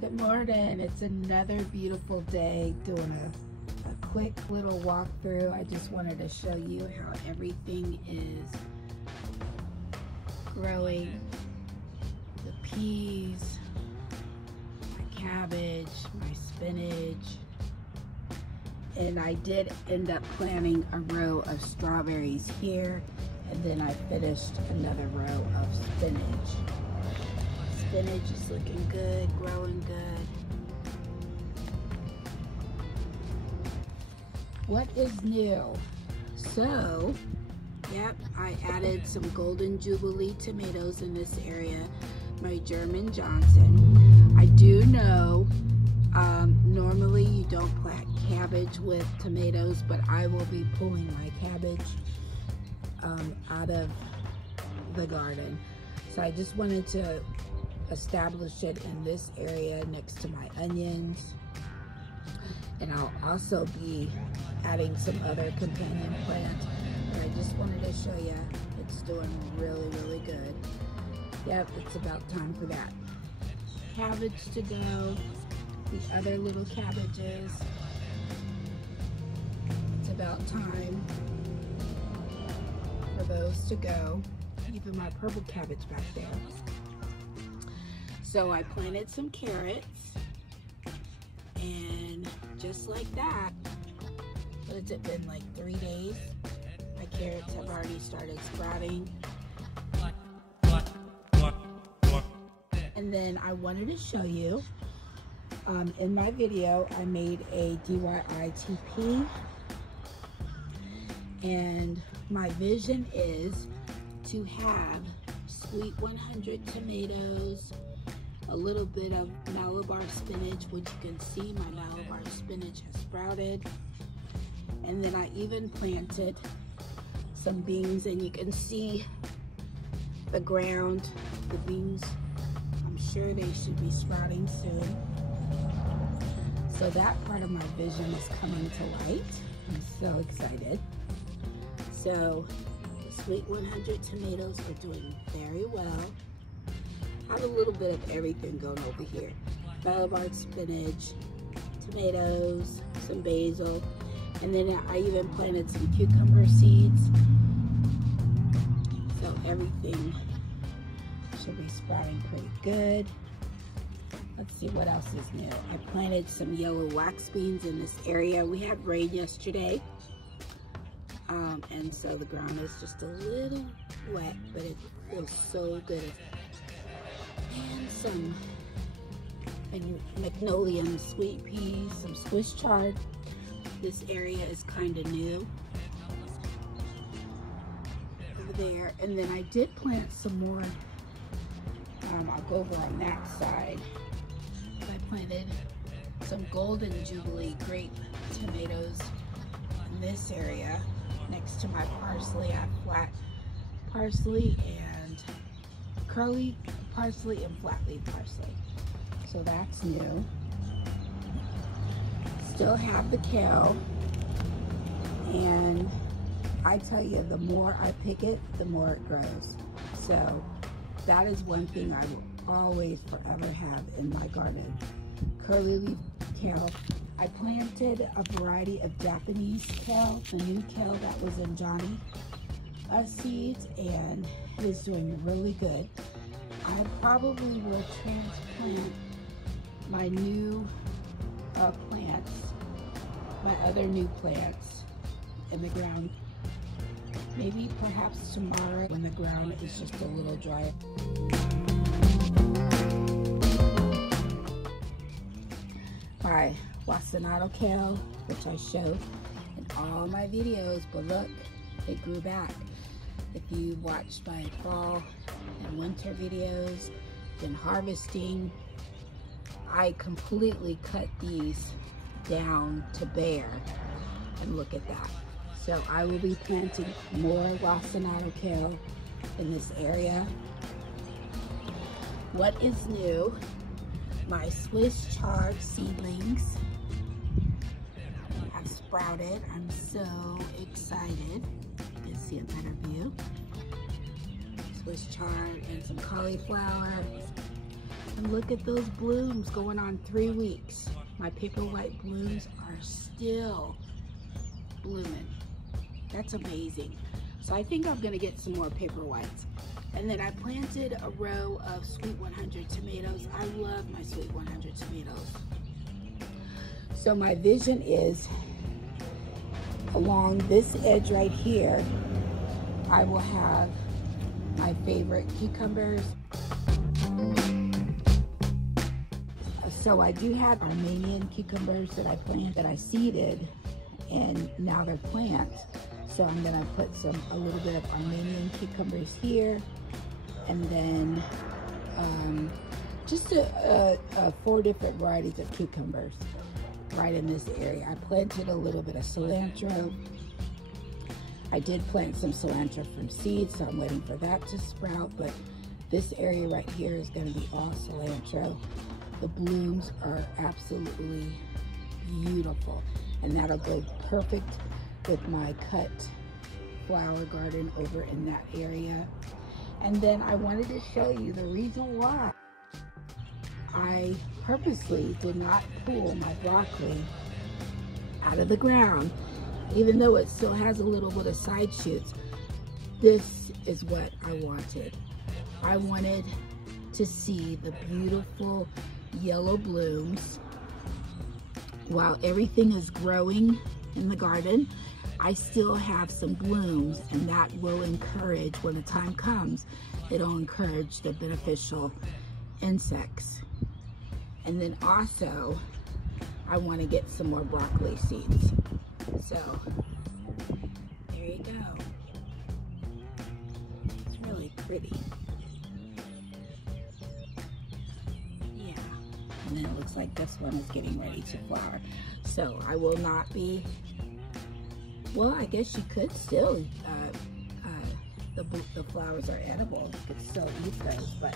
Good morning. It's another beautiful day. Doing a quick little walkthrough. I just wanted to show you how everything is growing. The peas, my cabbage, my spinach. And I did end up planting a row of strawberries here, and then I finished another row of spinach. Spinach is looking good, growing good. What is new? So, yep, I added some Golden Jubilee tomatoes in this area, my German Johnson. I do know normally you don't plant cabbage with tomatoes, but I will be pulling my cabbage out of the garden. So I just wanted to establish it in this area next to my onions. And I'll also be adding some other companion plants. But I just wanted to show you it's doing really, really good. Yep, it's about time for that cabbage to go. The other little cabbages, it's about time for those to go. Even my purple cabbage back there. So I planted some carrots, and just like that, what has it been, like 3 days? My carrots have already started sprouting. And then I wanted to show you, in my video, I made a DIY TP, and my vision is to have sweet 100 tomatoes, a little bit of Malabar spinach, which you can see my Malabar spinach has sprouted. And then I even planted some beans, and you can see the ground, the beans. I'm sure they should be sprouting soon. So that part of my vision is coming to light. I'm so excited. So the sweet 100 tomatoes are doing very well. I have a little bit of everything going over here. Malabar spinach, tomatoes, some basil, and then I even planted some cucumber seeds. So everything should be sprouting pretty good. Let's see what else is new. I planted some yellow wax beans in this area. We had rain yesterday, and so the ground is just a little wet, but it feels so good. And some magnolia sweet peas, some Swiss chard. This area is kind of new over there. And then I did plant some more. I'll go over on that side. I planted some Golden Jubilee grape tomatoes in this area next to my parsley. I have flat parsley and curly parsley and flat leaf parsley. So that's new. Still have the kale, and I tell you, the more I pick it, the more it grows. So that is one thing I will always forever have in my garden. Curly leaf kale. I planted a variety of Japanese kale, the new kale that was in Johnny seeds, and it is doing really good. I probably will transplant my new plants, my other new plants in the ground. Maybe perhaps tomorrow when the ground is just a little dry. My lacinato kale, which I show in all my videos, but look, it grew back. If you watched my fall and winter videos, been harvesting, I completely cut these down to bare, and look at that. So I will be planting more lacinato kale in this area. What is new? My Swiss chard seedlings have sprouted. I'm so excited. You can see a better view. Swiss chard and some cauliflower. And look at those blooms going on 3 weeks. My paper white blooms are still blooming. That's amazing. So I think I'm gonna get some more paper whites. And then I planted a row of Sweet 100 tomatoes. I love my Sweet 100 tomatoes. So my vision is along this edge right here, I will have my favorite cucumbers. So I do have Armenian cucumbers that I planted, that I seeded, and now they're plants. So I'm gonna put a little bit of Armenian cucumbers here, and then just 4 different varieties of cucumbers right in this area. I planted a little bit of cilantro. I did plant some cilantro from seeds, so I'm waiting for that to sprout, but this area right here is gonna be all cilantro. The blooms are absolutely beautiful, and that'll go perfect with my cut flower garden over in that area. And then I wanted to show you the reason why I purposely did not pull my broccoli out of the ground, even though it still has a little bit of side shoots. This is what I wanted. I wanted to see the beautiful yellow blooms while everything is growing in the garden. I still have some blooms, and that will encourage, when the time comes, it'll encourage the beneficial insects. And then also, I want to get some more broccoli seeds. So, there you go. It's really pretty. Yeah. And then it looks like this one is getting ready to flower. So, I will not be, well, I guess you could still, the flowers are edible. You could still eat those, but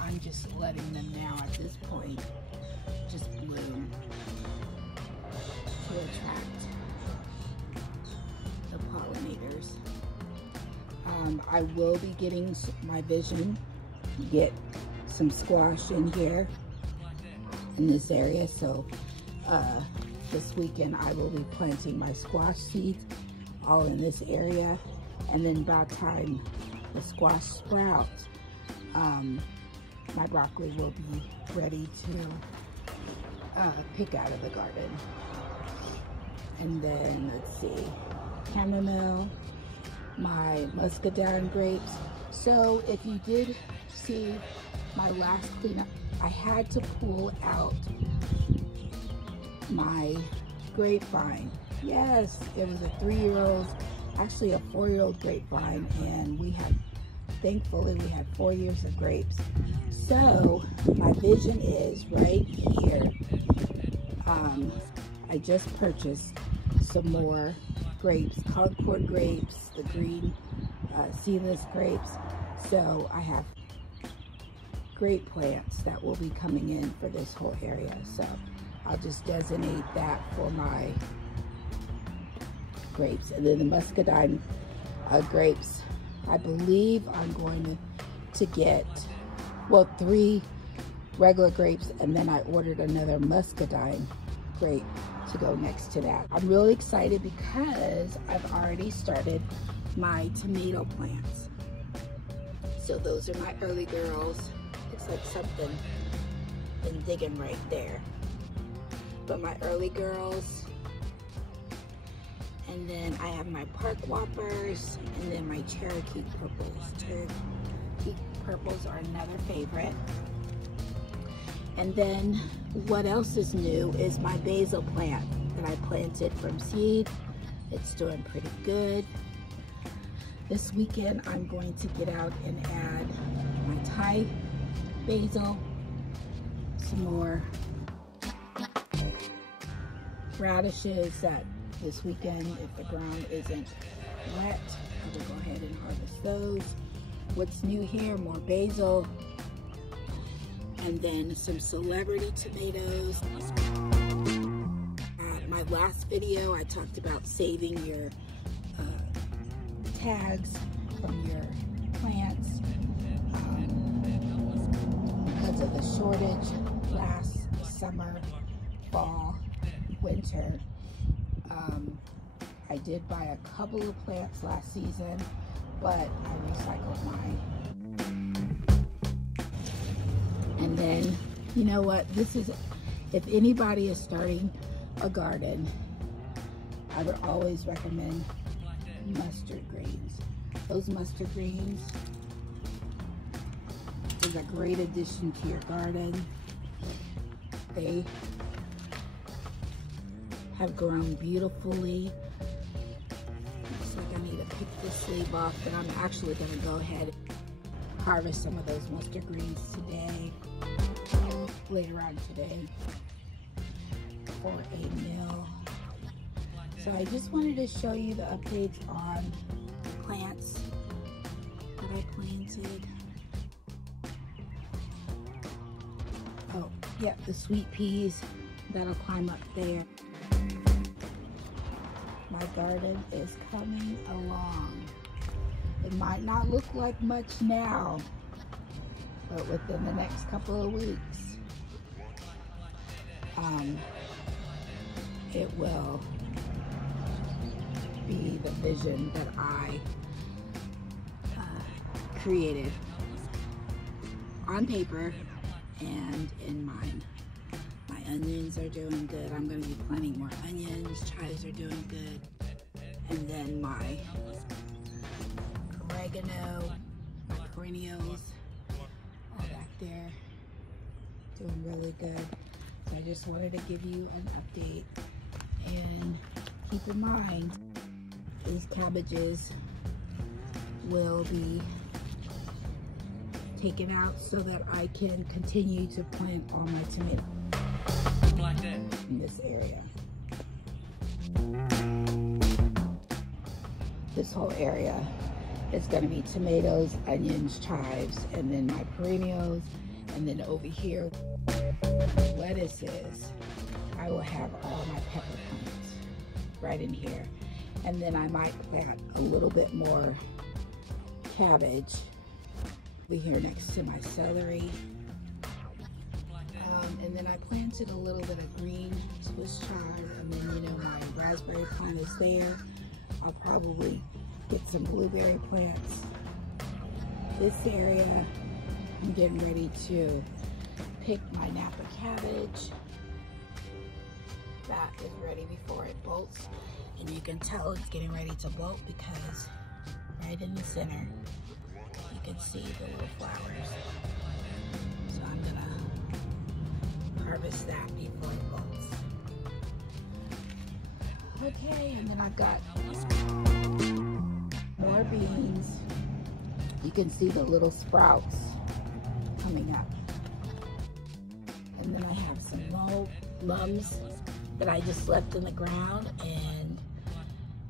I'm just letting them now at this point just bloom to attract the pollinators. I will be getting my vision, get some squash in here in this area. So this weekend I will be planting my squash seeds all in this area, and then by the time the squash sprouts, my broccoli will be ready to pick out of the garden. And then let's see, chamomile, my muscadine grapes. So if you did see my last cleanup, I had to pull out my grapevine. Yes, it was a 3-year-old, actually a 4-year-old grapevine, and thankfully we had 4 years of grapes. So my vision is right here. I just purchased some more grapes, Concord grapes, the green seedless grapes. So I have grape plants that will be coming in for this whole area. So I'll just designate that for my grapes. And then the muscadine grapes, I believe I'm going to get, well, 3 regular grapes, and then I ordered another muscadine grape to go next to that. I'm really excited because I've already started my tomato plants. So those are my early girls. Looks like something been digging right there. But my early girls, and then I have my park whoppers, and then my Cherokee purples. Cherokee purples are another favorite. And then what else is new is my basil plant that I planted from seed. It's doing pretty good. This weekend I'm going to get out and add my Thai basil, some more radishes that this weekend, if the ground isn't wet, I will go ahead and harvest those. What's new here, more basil, and then some celebrity tomatoes. My last video, I talked about saving your tags from your plants, because because of the shortage last summer, fall, winter. I did buy a couple of plants last season, but I recycled mine. And then, you know what, this is, if anybody is starting a garden, I would always recommend mustard greens. Those mustard greens is a great addition to your garden. They have grown beautifully. Looks like I need to pick this leaf off, but I'm actually gonna go ahead and harvest some of those mustard greens today, later on today, for a meal. So I just wanted to show you the updates on the plants that I planted. Oh, yep, the sweet peas that'll climb up there. My garden is coming along. It might not look like much now, but within the next couple of weeks, it will be the vision that I created on paper and in mind. My onions are doing good. I'm going to be planting more onions. Chives are doing good. And then my oregano, my perennials, all back there, doing really good. So I just wanted to give you an update. And keep in mind, these cabbages will be taken out so that I can continue to plant all my tomatoes in this area. This whole area is going to be tomatoes, onions, chives, and then my perennials, and then over here, lettuces. I will have all my pepper plants right in here. And then I might plant a little bit more cabbage over here next to my celery. And then I planted a little bit of green Swiss chard, and then, you know, my raspberry plant is there. I'll probably get some blueberry plants. This area, I'm getting ready to pick my Napa cabbage. That is ready before it bolts, and you can tell it's getting ready to bolt because right in the center you can see the little flowers. So I'm gonna harvest that before it bolts. Okay, and then I've got more beans. You can see the little sprouts coming up. And then I have some mums that I just left in the ground, and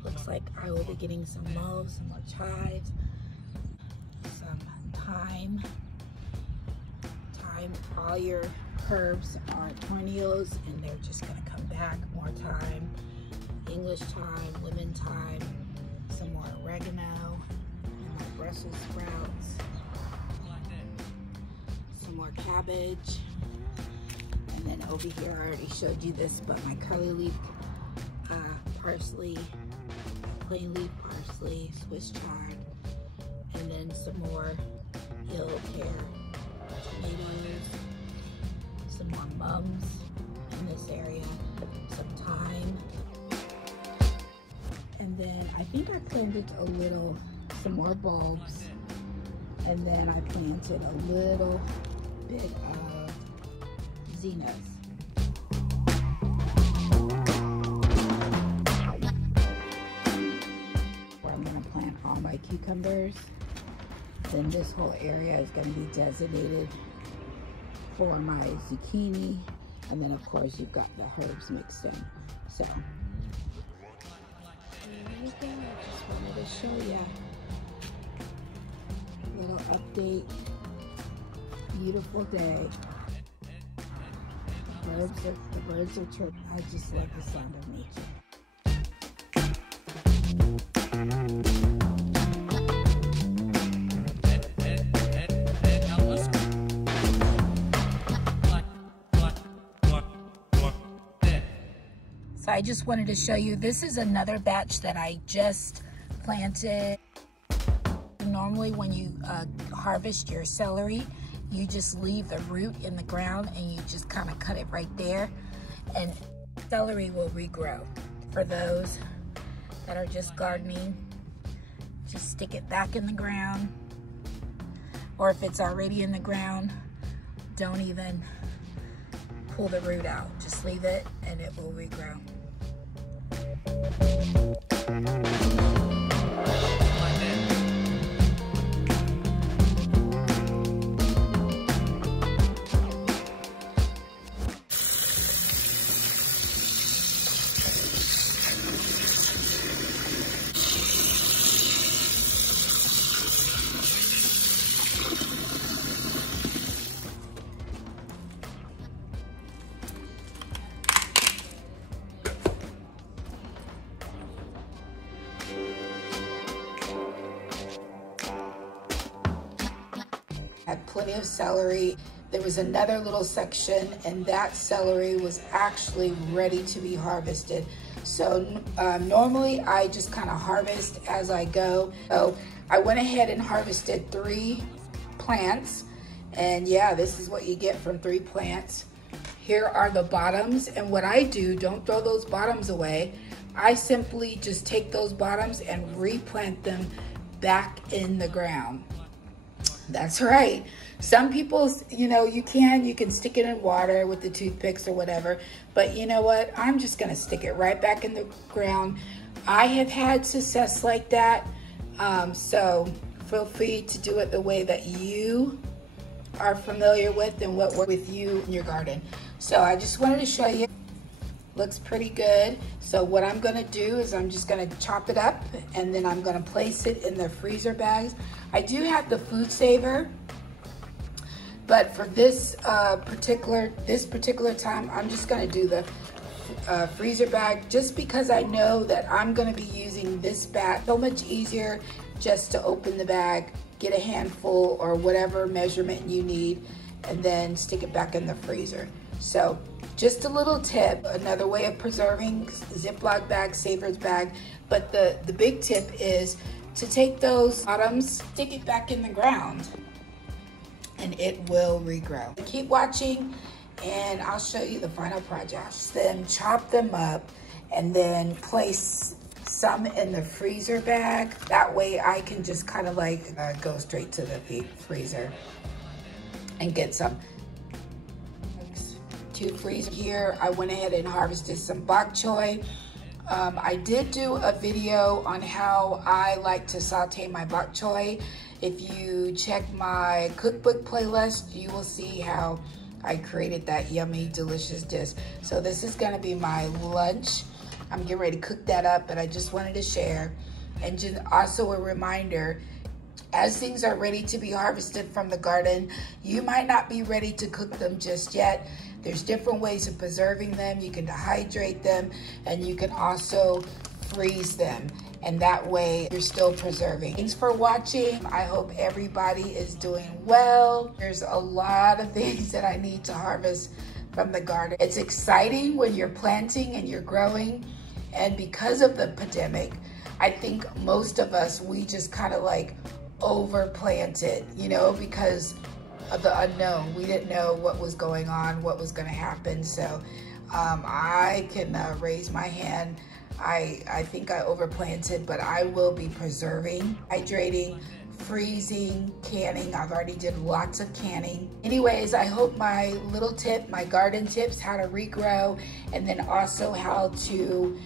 looks like I will be getting some moles, some more chives, some thyme. All your herbs are perennials, and they're just gonna come back. More thyme, English thyme, lemon thyme, some more oregano, and my Brussels sprouts, some more cabbage. And then over here, I already showed you this, but my curly leaf parsley, plain leaf parsley, Swiss chard, and then some more yellow pear tomatoes, some more mums in this area, some thyme. And then I think I planted some more bulbs, and then I planted a little bit of zinnias. Where I'm going to plant all my cucumbers. Then this whole area is going to be designated for my zucchini, and then of course you've got the herbs mixed in. So there you go. I just wanted to show you a little update. Beautiful day. The birds are chirping. I just love the sound of nature. So I just wanted to show you, this is another batch that I just planted. Normally when you harvest your celery, you just leave the root in the ground and you just kind of cut it right there, and celery will regrow. For those that are just gardening, just stick it back in the ground, or if it's already in the ground, don't even pull the root out. Just leave it and it will regrow. Had plenty of celery. There was another little section, and that celery was actually ready to be harvested. So normally I just kind of harvest as I go. So I went ahead and harvested 3 plants, and yeah, this is what you get from 3 plants. Here are the bottoms, and what I do, don't throw those bottoms away. I simply just take those bottoms and replant them back in the ground. That's right. Some people, you know, you can stick it in water with the toothpicks or whatever, but you know what? I'm just gonna stick it right back in the ground. I have had success like that, so feel free to do it the way that you are familiar with and what works with you in your garden. So I just wanted to show you. Looks pretty good. So what I'm gonna do is I'm just gonna chop it up, and then I'm gonna place it in the freezer bags. I do have the food saver, but for this particular time, I'm just gonna do the freezer bag, just because I know that I'm gonna be using this bag. So much easier just to open the bag, get a handful or whatever measurement you need, and then stick it back in the freezer. So just a little tip, another way of preserving: Ziploc bag, Saver's bag. But the big tip is to take those bottoms, stick it back in the ground, and it will regrow. Keep watching, and I'll show you the final project. Then chop them up, and then place some in the freezer bag. That way I can just kind of like go straight to the freezer and get some. To freeze here, I went ahead and harvested some bok choy. I did do a video on how I like to saute my bok choy. If you check my cookbook playlist, you will see how I created that yummy, delicious dish. So this is gonna be my lunch. I'm getting ready to cook that up, but I just wanted to share. And just also a reminder, as things are ready to be harvested from the garden, you might not be ready to cook them just yet. There's different ways of preserving them. You can dehydrate them, and you can also freeze them. And that way you're still preserving. Thanks for watching. I hope everybody is doing well. There's a lot of things that I need to harvest from the garden. It's exciting when you're planting and you're growing. And because of the pandemic, I think most of us, we just kind of like overplanted, you know, because of the unknown. We didn't know what was going on, what was going to happen. So I can raise my hand. I think I overplanted, but I will be preserving, hydrating, freezing, canning. I've already did lots of canning. Anyways, I hope my little tip, my garden tips, how to regrow, and then also how to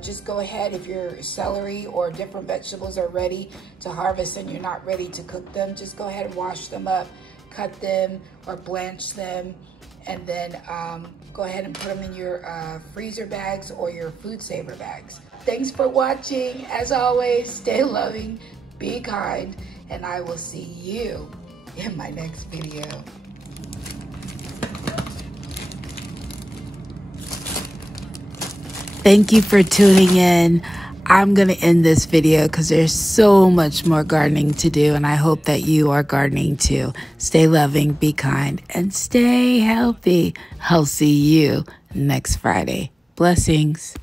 just go ahead, if your celery or different vegetables are ready to harvest and you're not ready to cook them, just go ahead and wash them up, cut them or blanch them, and then go ahead and put them in your freezer bags or your food saver bags. Thanks for watching. As always, stay loving, be kind, and I will see you in my next video. Thank you for tuning in. I'm going to end this video because there's so much more gardening to do, and I hope that you are gardening too. Stay loving, be kind, and stay healthy. I'll see you next Friday. Blessings.